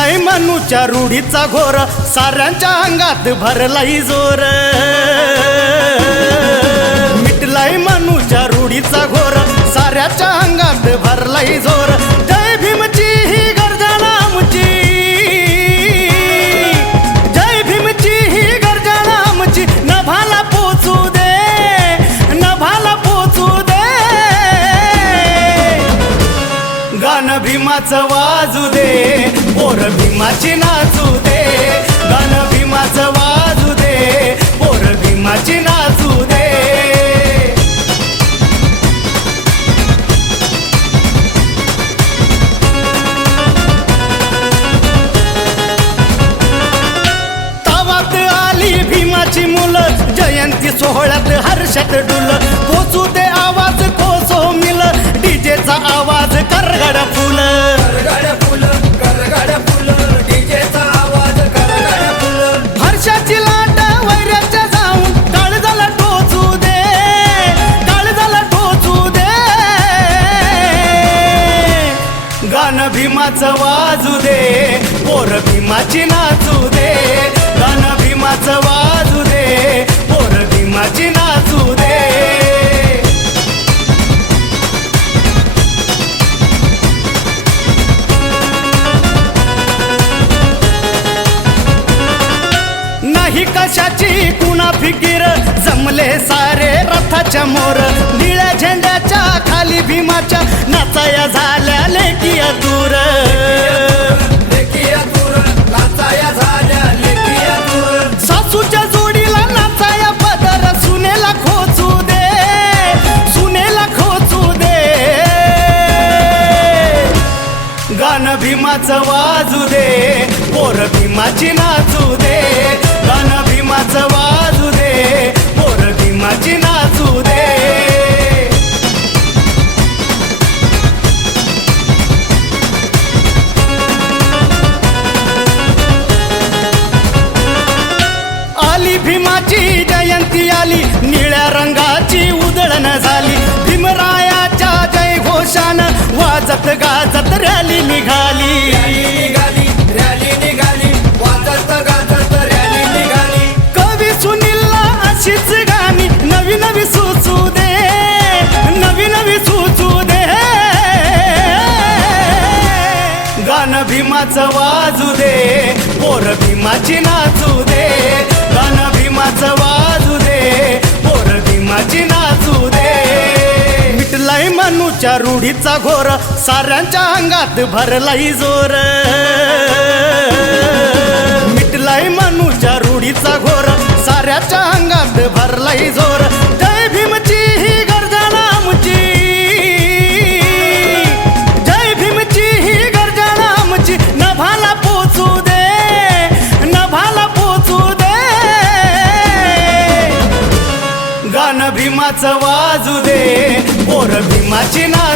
मिटलाय मनूच्या रूढीचा घोर, साऱ्यांच्या अंगात भरलाय जोर. मिटलाय मनूच्या रूढीचा घोर, साऱ्याच्या अंगात भरलाय जोर. जय भीमची ही गर्जना आमची, जय भीमची ही गर्जना आमची, नभाला पोचू दे, नभाला पोचू दे. गाणं भीमाचं वाजू दे, पोर भीमाची नाचू दे. गाणं भीमाचं वाजू दे, पोर भीमाची नाचू दे. तावात आली भीमाची मुलं, जयंती सोहळ्यात हर्षात डुल. पोचू दे आवाज कोसो मिल, डीजेचा आवाज करगड फुल. डीजेचा आवाज करगड फुल. हर्षाची लाट वैऱ्याच्या जाऊन काळजाला टोचू दे, काळजाला टोचू दे. गाणं भीमाचं वाजू दे, पोर भीमाची नाचू दे. गाणं भीमाचं वाजू दे, पोर भीमाची नाचू दे. नाही कशाची कुणा फिकीर, जमले सारे रथाच्या मोर. निळ्या झेंड्याच्या खाली भीमाच्या, नाचाया झाल्या लेकिया दूर. लेकिया दूर, नाचाया झाल्या लेकिया दूर. सासूच्या जोडीला नाचाया पदर, सुनेला खोचू दे, सुनेला खोचू दे. गाणं भीमाचं वाजू दे, पोर भीमाची नाचू दे. गाणं भीमाचं वाजू दे, पोर भीमाची नाचू दे. आली भीमाची जयंती आली, निळ्या रंगाची उधळण झाली. भीमरायाच्या जय घोषानं वाजत गाजत रॅली निघाली. निघाली रॅली निघाली, वाजत गाजत रॅली निघाली. कवी सुनीलला अशीच गाणी नवी नवी सुचू दे, नवी नवी सुचू दे. गाणं भीमाचं वाजू दे, पोर भीमाची नाचू दे. गाणं भीमाचं वाजू दे, पोर भीमाची नाचू दे. मिटलाय मनूच्या रूढीचा घोर, साऱ्यांच्या अंगात भरलाय जोर. मिटलाय मनूच्या रूढीचा घोर, साऱ्याच्या अंगात भरलाय जोर. जय भीमची ही गर्जना आमची, जय भीमची ही गर्जना आमची, नभाला पोचू दे, नभाला पोचू दे. गाणं भीमाचं वाजू दे, पोर भीमाची ना